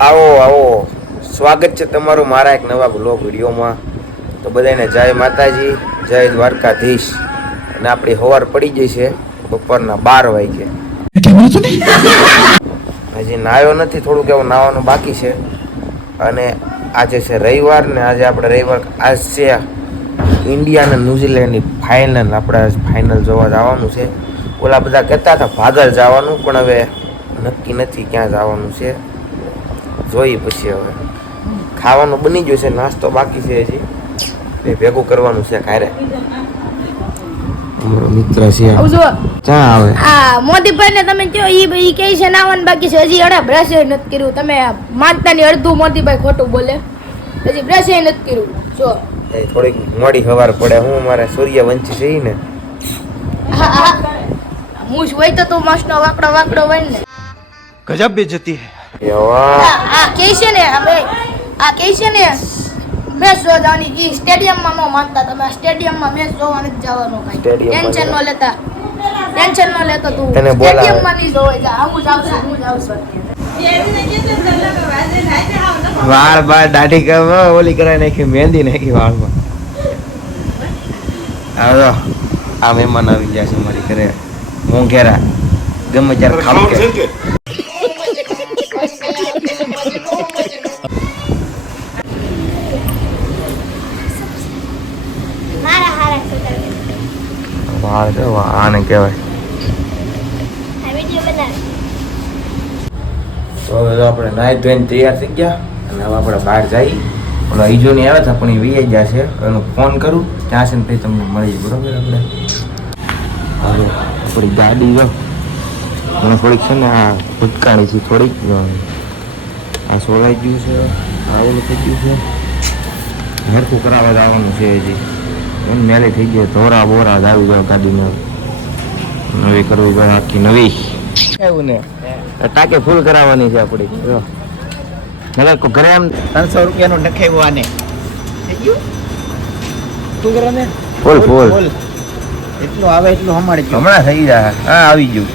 આવો આવો, સ્વાગત છે તમારું મારા એક નવા બ્લોગ વિડીયોમાં. તો બધાને જય માતાજી, જય દ્વારકાધીશ. અને આપણી સવાર પડી ગઈ છે બપોરના 12 વાગે. હજી નાયો નથી, થોડુંક એવું નાવાનું બાકી છે. અને આજે છે રવિવાર ને આજે આપણે રવિવાર આજ છે ઇન્ડિયા અને ન્યુઝીલેન્ડની ફાઇનલ. આપણે ફાઇનલ જોવા જવાનું છે. ઓલા બધા કહેતા હતા ભાગલ જવાનું, પણ હવે નક્કી નથી ક્યાં જવાનું છે. જોઈએ પછી હવે. ખાવાનું બની ગયું છે, નાસ્તો બાકી છે હજી, એ ભેગું કરવાનું છે. કારે અમારો મિત્ર છે ક્યાં આવે આ મોદીભાઈ ને તમે કયો ઈ કે છે નાવાનું બાકી છે, હજી અડા બ્રશ નથી કર્યું. તમે માનતા ની અડધું મોદીભાઈ ખોટું બોલે, હજી બ્રશ નથી કર્યું. જો થોડીક મોડી સવાર પડે. હું મારે સૂર્યવંશી છે ને, મૂછ હોય તો તું મસ્ત નો વાકડો વાકડો હોય ને. ગજબ બેજતી હે. આ કે છે ને હવે આ કે છે ને મેચ જોવા જવાની, ઈ સ્ટેડિયમ માં નો માનતા. તમે સ્ટેડિયમ માં મેચ જોવા નથી જવાનું. કઈ ટેન્શન નો લેતા, ટેન્શન નો લેતો તું. સ્ટેડિયમ માં નહીં જોવા જા. હું જાઉં છું. વાળ બાર દાઢી કરવા ઓલી કરાય નાખી, મહેંદી નાખી વાળમાં. હવે આ મહેમાન આવી ગયા છે મારી ઘરે. મોંઘેરા ગમે ત્યારે ખાપકે. વાળ જો આને કહેવાય. તો હવે તો આપણે નાઈ ધોઈને તૈયાર થઈ ગયા અને હવે આપણે બહાર જઈ. ઓલા ઈજો ની આવે છે પણ એ વી ગયા છે, એનો ફોન કરું ત્યાં છે ને પછી તમને મળી બરોબર. આપણે હાલો આપણી ગાડી જો મને થોડીક છે ને આ ભૂતકાળી છે, થોડીક આ સોલાઈ ગયું છે, આવું થઈ ગયું છે. હરખું કરાવવા જવાનું છે હજી. એમ મેલે થઈ ગયો, ધોરા બોરા જ આવી જાવ ગાડીને નવી કરવી પડે, આખી નવી એવું ને. ટાંકી ફૂલ કરાવવાની છે આપણી. ઘરે એમ 300 રૂપિયાનું નખાવ્યું આને. થઈ ગયું શું કરો ને? ફૂલ ફૂલ એટલું આવે એટલું હમાડી ગયું. હમણાં થઈ જાય. હા આવી ગયું.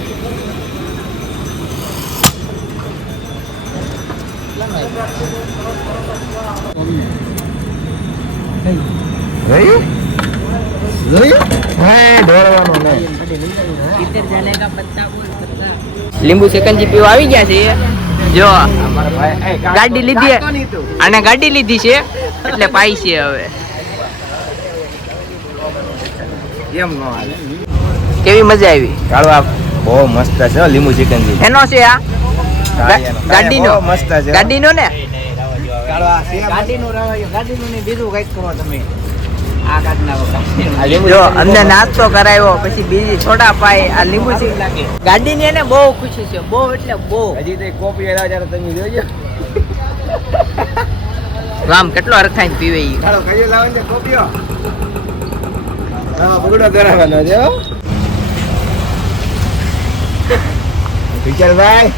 લીંબુ સેકન્જી પીવા આવી ગયા છે. જો ગાડી લીધી અને ગાડી લીધી છે એટલે પાઈ છે હવે. કેમ નો આવે? કેવી મજા આવી? કાળવા બહુ મસ્ત છે લીંબુ ચિકનજી. એનો છે આ ગાડીનો? મસ્ત છે ગાડીનો ને? ગાડીનું ને બીજું કઈક કરો તમે. આ જો અમને નાસ્તો કરાવ્યો, પછી બીજી સોડા પાઈ, આ લીંબુ ગાડી ની એને બહુ ખુશી છે, બહુ એટલે બહુ. હજી તો કોફી આવ્યા ત્યારે તમે જોજો. આમ કેટલો અરખાઈને પીવે ઈ. ચાલો કયો લાવવાનું છે કોફીઓ. હા બગડો કરાવવાનો છે હો. વિચારભાઈ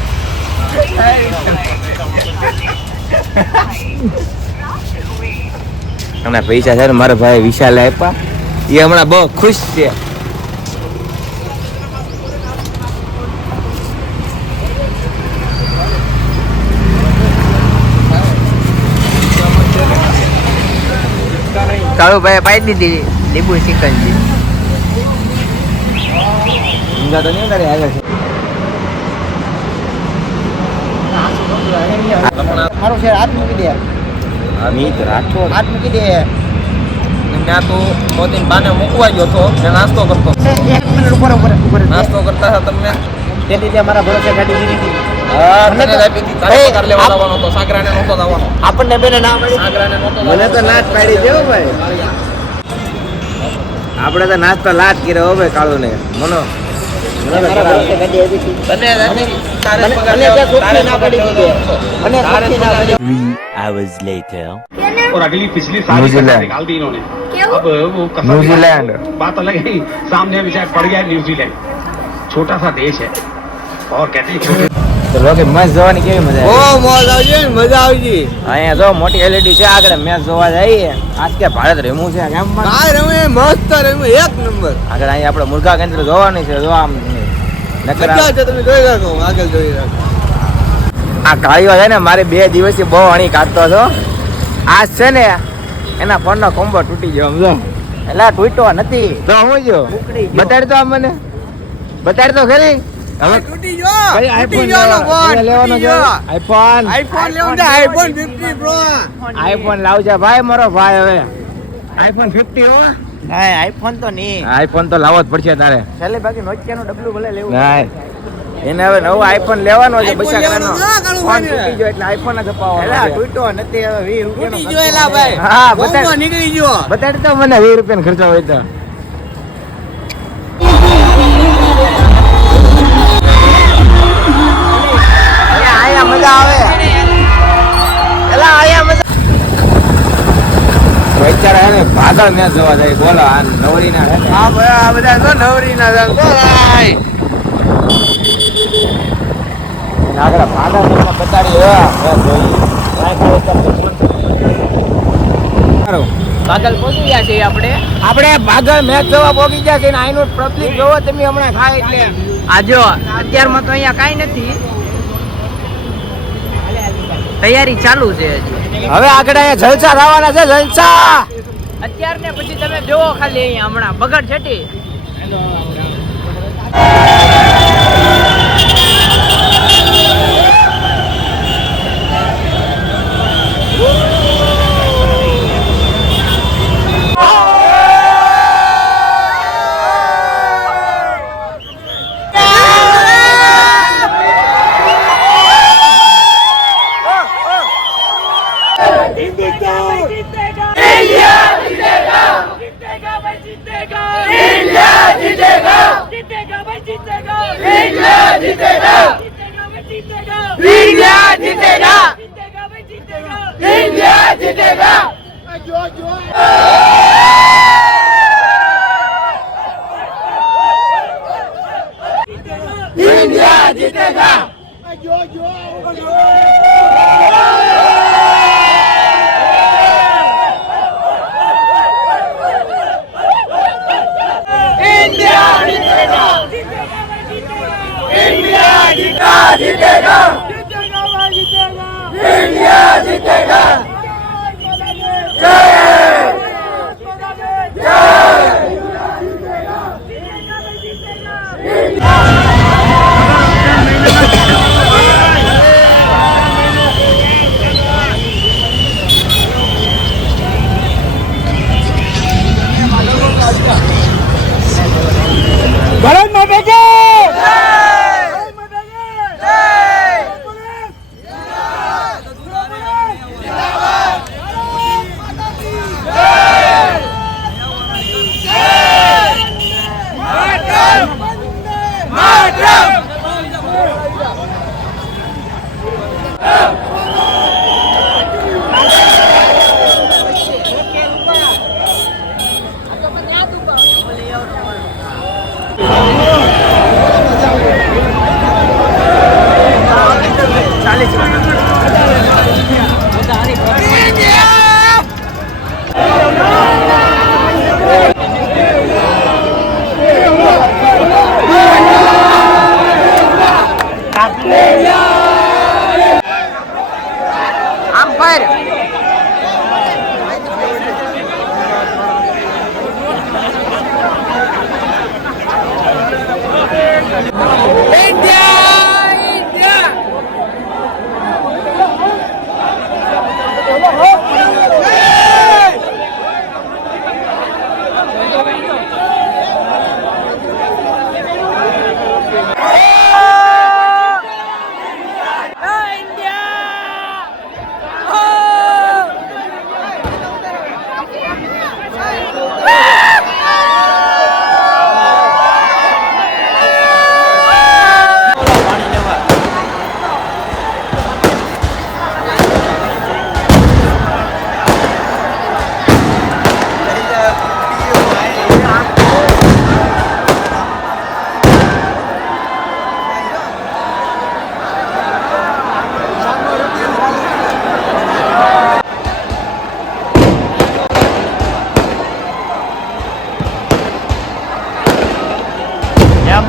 અને પૈસા છે ને મારા ભાઈ વિશાલ આપ્યા, એ હમણાં બહુ ખુશ છે. કાળુભાઈ પાઈ દીધી લીંબુ ચિકનજી. ઊંઘા તો નહીં કરે આવે છે. મારું છે હાથ મૂકી દે. અમિત રાઠોડ હાથ મૂકી દે. ત્યાં તો મોદી બાને મૂકવા ગયો હતો, મેં નાસ્તો કરતો. એક મિનિટ ઉપર ઉપર ઉપર નાસ્તો કરતા હતા તમે તે લીધે અમારા ભરોસે ગાડી લીધી હતી. હા મને તો આપી હતી. તારે પગાર લેવા આવવાનો હતો, સાગરાને નહોતો આવવાનો. આપણને બેને ના મળી. સાગરાને નહોતો. મને તો ના જ પાડી દેવો ભાઈ. આપણે તો નાસ્તો લાટ કર્યો હવે કાળો ને મનો. મારા ભરોસે ગાડી આવી હતી. તને તારે પગાર મને લેવા ત્યાં કોફી ના પાડી દીધી. મને કોફી ના પાડી. 3 hours later. और अगली पिछली सारी कसर निकाल दी इन्होंने. अब वो कसर न्यूजीलैंड बात अलग है, सामने विचार पड़ गया न्यूजीलैंड. छोटा सा देश है और कहते हैं छोटे. તો લોકે મેચ જોવાની કેવી મજા બહુ મોજ આવી ને, મજા આવી. અહીંયા જો મોટી એલઈડી છે આગળ, મેચ જોવા જઈએ. આજ કે ભારત રમ્યું છે કેમમાં કાય રમે મસ્ત રમે એક નંબર. આગળ અહીંયા આપણે મુર્ગા કેન્દ્ર જોવાની છે. જો આમ નકર મજા છે, તમે જોઈ રાખો, આગળ જોઈ રાખો. આ કાળીઓ છે ને મારે 2 દિવસથી બહુ અણી કાઢતો હતો. આજ છે ને એના ફોનનો કોમ્બો તૂટી ગયો સમજો. એટલે તૂટ્યો નથી તો હું જો બતાડ તો મને બતાડ તો ખરી. હવે તૂટી ગયો. કઈ આઈફોન લેવાનો છે? આઈફોન લેવાનો છે. IPhone 50 pro. આઈફોન લાવજે ભાઈ મારો ભાઈ. હવે આઈફોન 50 હો. નહીં આઈફોન તો નહીં. આઈફોન તો લાવવો જ પડશે તારે. ચાલે બાકી નોકિયાનું ડબલું ભલે લેવું. નહીં એને હવે નવો આઈફોન લેવાનો છે. iPhone પૈસા લેવાનો છે, કાળું ફોન ભાઈ. તૂટી ગયો એટલે આઈફોન જ અપાવવાનો એલા છે. તૂટ્યો નથી હવે 20 રૂપિયાનો તૂટી ખર્ચો. ગયો એલા ભાઈ. હા બતાડ. બતાડ નીકળી ગયો. બતાડ તો મને 20 રૂપિયાનો ખર્ચો હોય તો. આયા મજા આવે. એલા આયા મજા. વિચારા હે ને ભાગળ મેચ જોવા જાય. બોલો આ નવરીના હે ને. હા ભાઈ આ બધા તો નવરીના છે. ભાઈ આગળ ભાગળ તમને બતાડી હે મેચ જોઈ. બાદલ પહોંચી ગયા છે આપણે ભાગળ મેચ જોવા પહોંચી ગયા છે ને આઈનું પબ્લિક જોવો તમે હમણાં થાય એટલે. આ જો અત્યારમાં તો અહીંયા કાંઈ નથી, તૈયારી ચાલુ છે હજી. હવે આગળ અહીંયા જલસા થવાના છે. જલસા અત્યારને પછી તમે જોવો ખાલી અહીંયા હમણાં બગડ છટી.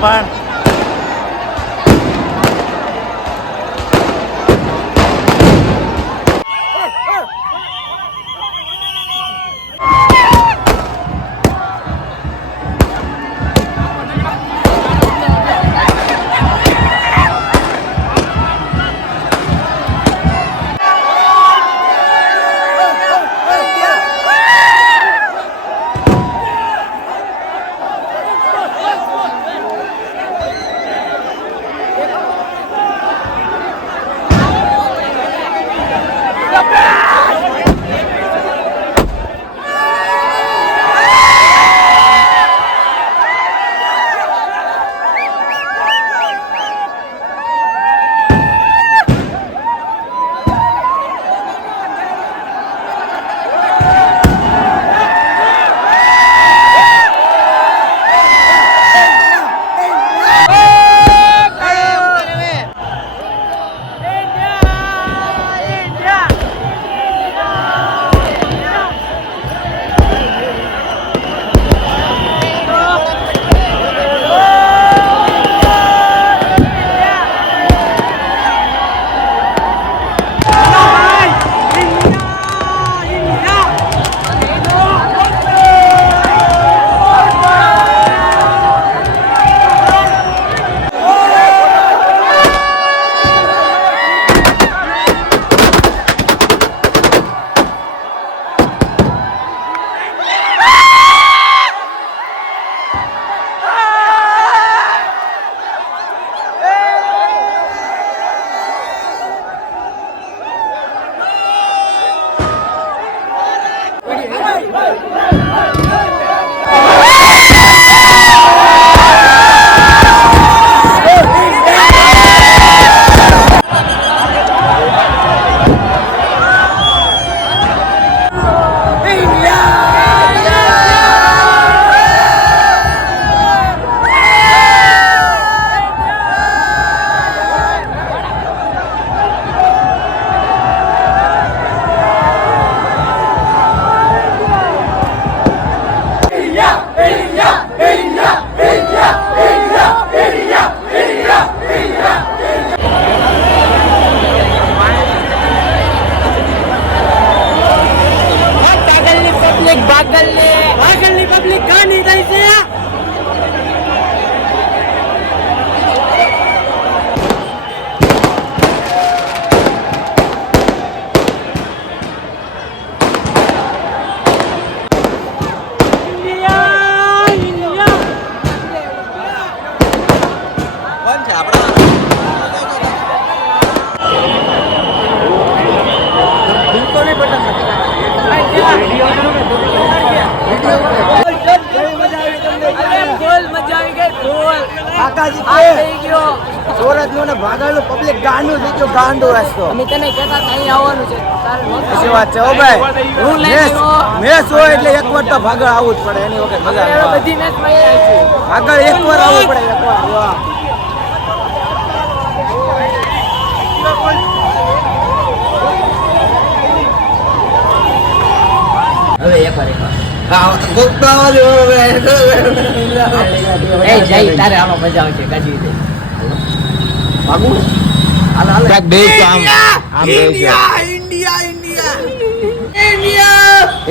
પણ આગળની પબ્લિક ગાંડી થઈ છે. પબ્લિક ગાંડું થઈ ગયું ગાંડું રસ્તો અમે તને કહેતા હતા અહીં આવવાનું છે તારે નહોતું. શું વાત છે ઓ ભાઈ હું લઈને આવ્યો. મેચ હોય એટલે એક વાર તો ભાગળ આવવું જ પડે એની વખત મજા આપણે આવે બધી મેચમાં અહીં આવીશું. ભાગળ એક વાર આવવું પડે એક વાર વાહ. હવે એકવાર એ જઈ તારે આમાં મજા આવશે ગાડી દે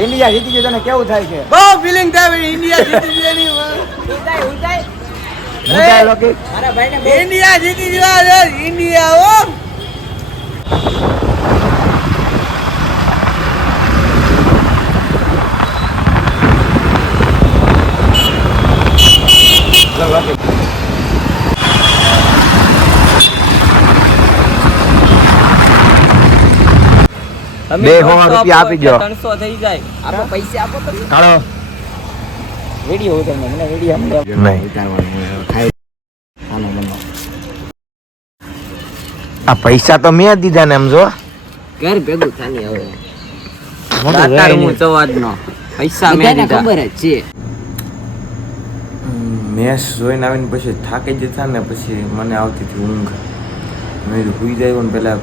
ઇન્ડિયા જીતી ગયું તને કેવું થાય છે બહુ ફીલિંગ થાય ઇન્ડિયા જીતી ગઈ મારા ભાઈને ઇન્ડિયા જીતી ગયો ઇન્ડિયા ઓ ₹200 આપી દો. 300 થઈ જાય આપો પૈસા આપો તમે કાઢો વિડીયો ઉતારનો મને વિડીયો નહીં ઉતારવાનો ખાઈ આનો મને આ પૈસા તો મેં દીધા ને એમ જો ઘર ભેગું થાની હવે દાતાર હું ચવાદનો પૈસા મેં દીધા ખબર જ છે મેચ જોઈને આવીને પછી થાકી જતા ને પછી મને આવતી હતી ઊંઘ મેં સુઈ જાય ને પેલા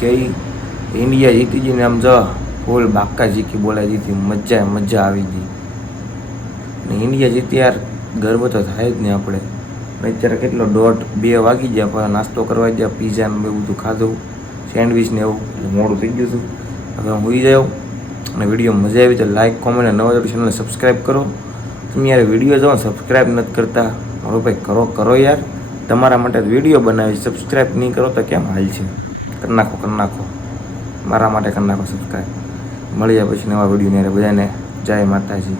કે ઇન્ડિયા જીતી ગઈ ને આમ જો ફૂલ બાકા જીકી બોલાઈ દીધી મજા આવી ગઈ ને ઇન્ડિયા જીતી યાર ગર્વ તો થાય જ ને આપણે અત્યારે કેટલો 1:30-2 વાગી ગયા પણ નાસ્તો કરવા ગયા પીઝા ને બધું ખાધું સેન્ડવિચ ને એવું મોડું થઈ ગયું હતું હવે હું સુઈ જાઉં અને વિડીયો મજા આવી તો લાઈક કોમેન્ટ અને નવા ચેનલને સબસ્ક્રાઈબ કરો તમે યાર વિડીયો જો સબસ્ક્રાઈબ નથી કરતા મારો ભાઈ કરો યાર તમારા માટે વિડીયો બનાવી સબસ્ક્રાઈબ નહીં કરો તો કેમ હાલ છે કરી નાખો મારા માટે કરી નાખો સબસ્ક્રાઈબ મળીએ પછી નવા વિડીયો ને બધાને જય માતાજી.